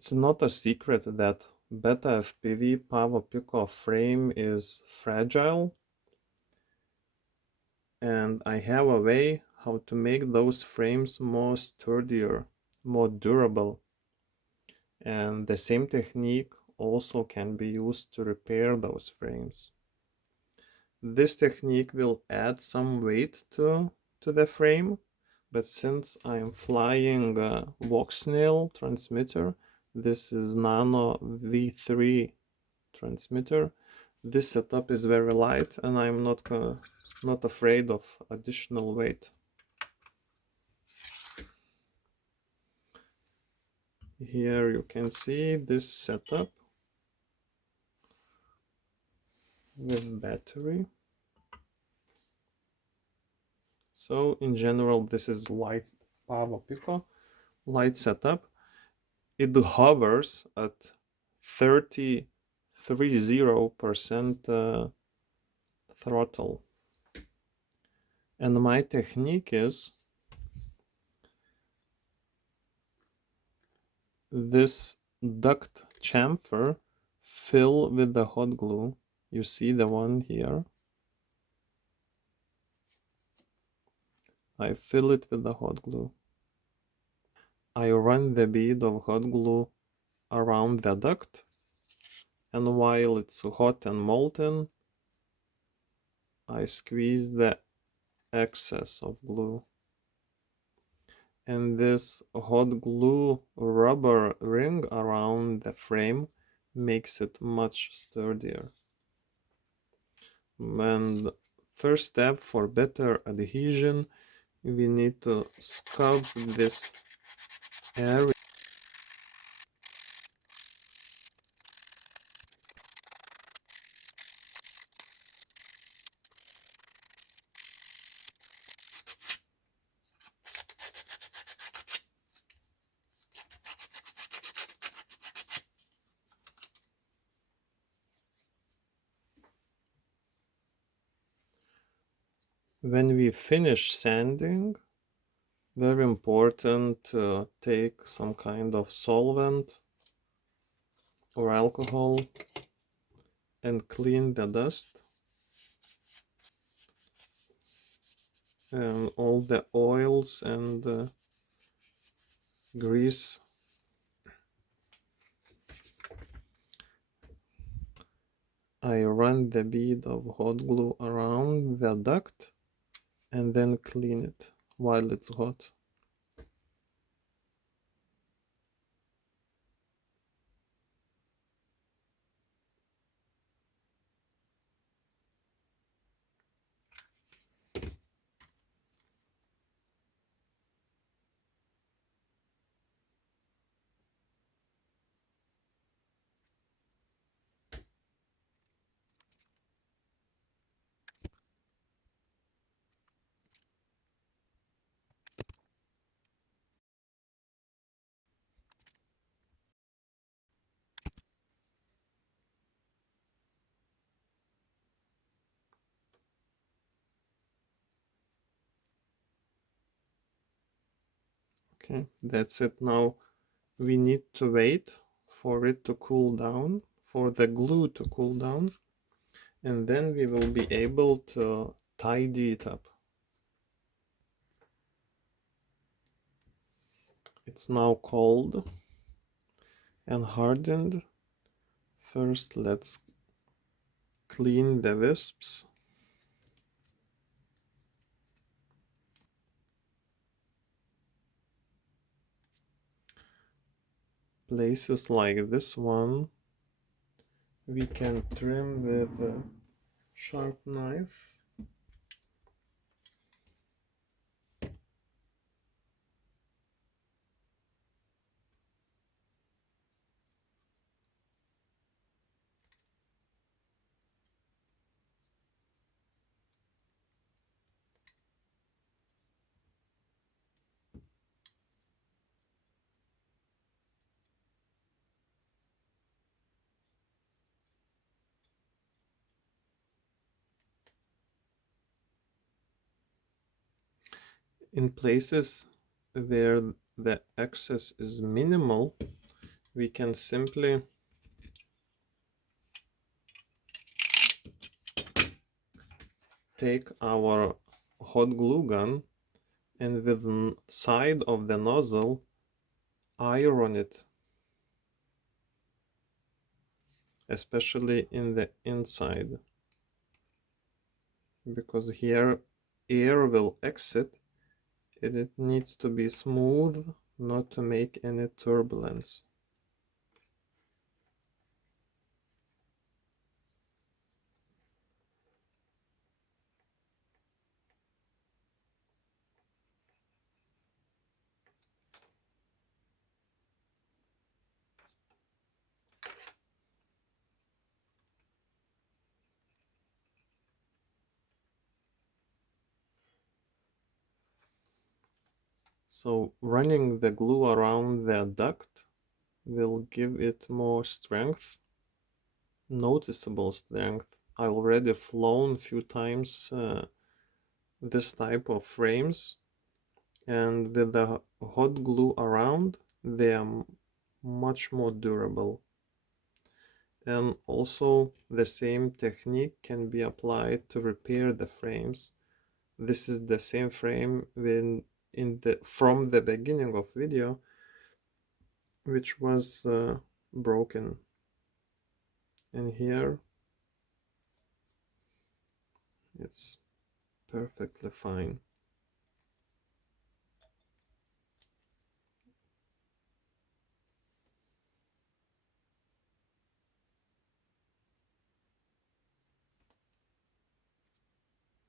It's not a secret that BetaFPV Pavo Pico frame is fragile, and I have a way how to make those frames more sturdier, more durable. And the same technique also can be used to repair those frames. This technique will add some weight to the frame, but since I'm flying a Walksnail transmitter, this is Nano V3 transmitter, this setup is very light and I'm not afraid of additional weight. Here you can see this setup with battery. So in general, this is light Pavo Pico, light setup. It hovers at 30% throttle. And my technique is this duct chamfer fill with the hot glue. You see the one here. I fill it with the hot glue. I run the bead of hot glue around the duct, and while it's hot and molten, I squeeze the excess of glue. And this hot glue rubber ring around the frame makes it much sturdier. And first step for better adhesion, we need to scrub this area. When we finish sanding, very important to take some kind of solvent or alcohol and clean the dust and all the oils and grease. I run the bead of hot glue around the duct and then clean it while it's hot. Okay, that's it. Now we need to wait for it to cool down, for the glue to cool down, and then we will be able to tidy it up. It's now cold and hardened. First, let's clean the wisps. Places like this one, we can trim with a sharp knife. In places where the excess is minimal, we can simply take our hot glue gun and with the side of the nozzle iron it, especially in the inside, because here air will exit and it needs to be smooth, not to make any turbulence. So running the glue around the duct will give it more strength, noticeable strength. I already flown a few times this type of frames, and with the hot glue around, they are much more durable. And also the same technique can be applied to repair the frames. This is the same frame from the beginning of video, which was broken, and here it's perfectly fine.